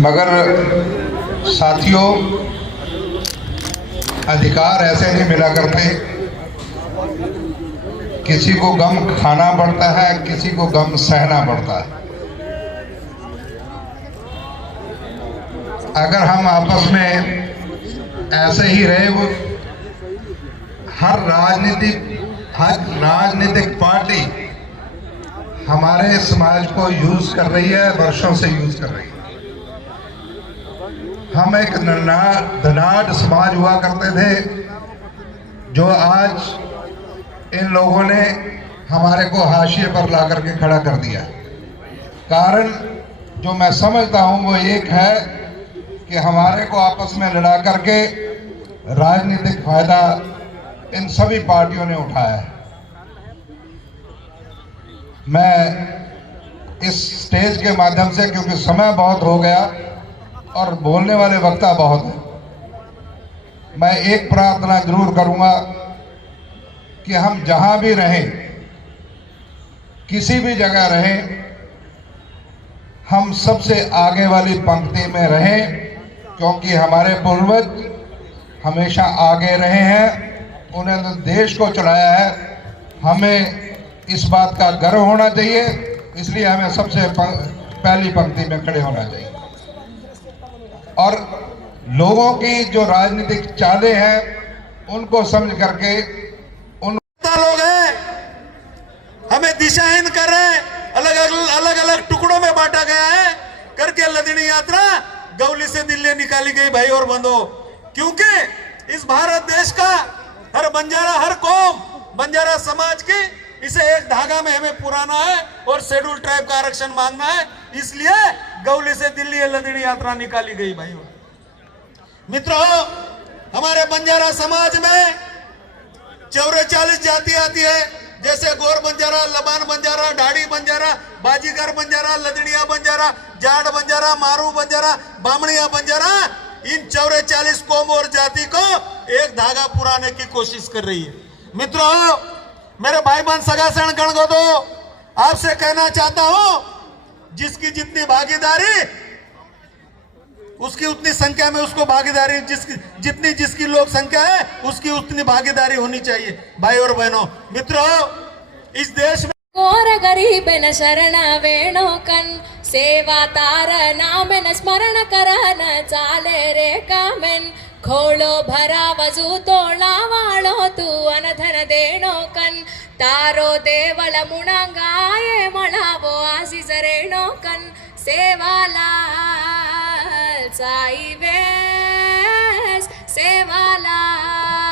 मगर साथियों, अधिकार ऐसे नहीं मिला करते। किसी को गम खाना पड़ता है, किसी को गम सहना पड़ता है। अगर हम आपस में ऐसे ही रहे, वो हर राजनीतिक पार्टी हमारे समाज को यूज कर रही है, वर्षों से यूज कर रही है। हम एक धनाढ़ समाज हुआ करते थे, जो आज इन लोगों ने हमारे को हाशिए पर ला करके खड़ा कर दिया। कारण जो मैं समझता हूं वो एक है कि हमारे को आपस में लड़ा करके राजनीतिक फायदा इन सभी पार्टियों ने उठाया है। मैं इस स्टेज के माध्यम से, क्योंकि समय बहुत हो गया और बोलने वाले वक्ता बहुत हैं, मैं एक प्रार्थना जरूर करूंगा कि हम जहां भी रहें, किसी भी जगह रहें, हम सबसे आगे वाली पंक्ति में रहें, क्योंकि हमारे पूर्वज हमेशा आगे रहे हैं। उन्होंने देश को चलाया है। हमें इस बात का गर्व होना चाहिए, इसलिए हमें सबसे पहली पंक्ति में खड़े होना चाहिए। और लोगों की जो राजनीतिक चालें हैं उनको समझ करके, उन लोग हैं हमें दिशाहीन कर रहे हैं, अलग अलग टुकड़ों में बांटा गया है करके लदनी यात्रा गौली से दिल्ली निकाली गई भाई और बंधो। क्योंकि इस भारत देश का हर बंजारा, हर कौम, बंजारा समाज की, इसे एक धागा में हमें पुराना है और शेड्यूल ट्राइब का आरक्षण मांगना है। इसलिए गौली से दिल्ली लदनी यात्रा निकाली गई भाई। मित्रों, हमारे बंजारा समाज में 44 जाति आती है, जैसे गोर बंजारा, लबान बंजारा, ढाड़ी बंजारा, बाजीगर बंजारा, लदड़िया बंजारा, जाट बंजारा, मारू बंजारा, बामणिया बंजारा। इन 44 कौम और जाति को एक धागा पुराने की कोशिश कर रही है। मित्रों, मेरे भाई बहन सगा सण गण को तो आपसे कहना चाहता हूं, जिसकी जितनी भागीदारी उसकी उतनी संख्या में उसको भागीदारी, जिसकी लोक संख्या है उसकी उतनी भागीदारी होनी चाहिए। भाई और बहनों, मित्रों, इस देश में घोर गरीबन शरण वेणो कन सेवा तार नामेन स्मरण करन चाले रे कामेन खोलो भरा वजू तोळा वाळो तू अनधन देणो कन तारो देवल मुणांगाये मळावो आशीष रेणो कन सेवालाल साई वेस सेवालाल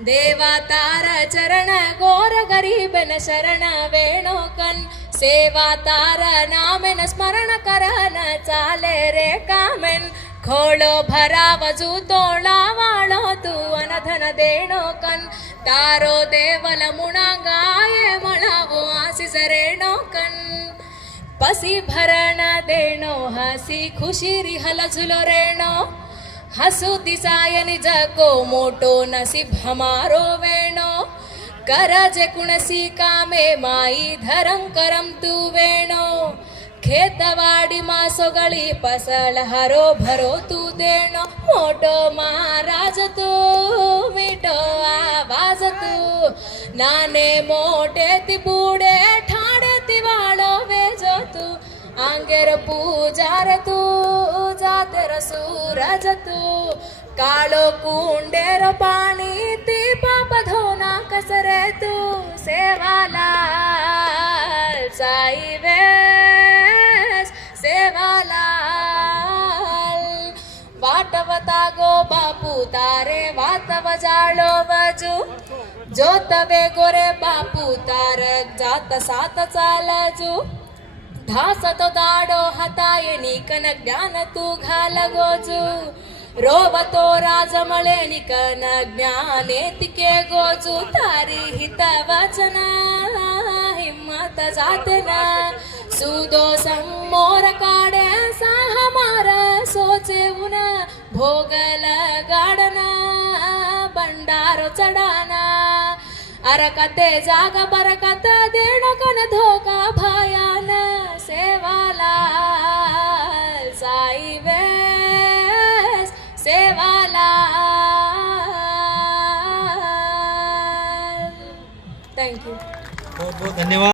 देवा तार चरण गोर गरीबन शरण वेणो कन सेवा तार नामेन स्मरण करन चाले रे कामेन खोलो भरा वजू तोळा वाळो तू अनधन देणो कन तारो देवल मुणांगाये मळावो आशीष रेणो कन पसी भरण देणो हसी खुशी रिहल झुलो रेणो हसू दिसाय निज को मोटो नसीब हमारो वेणो करज कुणसी कामे माई धरम करम तू वेणो खेतवाड़ी मा सोगली फसल हरो भरो तू देणो मोटो महाराज तू मीठो आवाज तू नाने मोटे ती बूढ़े ठाणे ती वाळो वेजो तू आंगेर पूजार तू जातेर सूरज तू काळो कुंडेर पाणी ती पाप धोना कसरे तू सेवालाल साई वेस सेवालाल वाटवता गो बापू तारे वातव जाळो वजू जोतवे गोरे बापू तार जात सात चालजू ढास तो दाडो हताये निकन ज्ञान तू घाल गोजू रोवतो राजमळे निकन ज्ञाने तिके गोजू तारी हित वचन हिम्मत जातना सुदो संमोर काडे हमार सोचे उन भोगल गाडना बंडारो चढाना अरकते जाग बरकत देणो कन धोका भयान सेवालाल दिवेस सेवालाल. थँक्यू. बहुत बहुत धन्यवाद.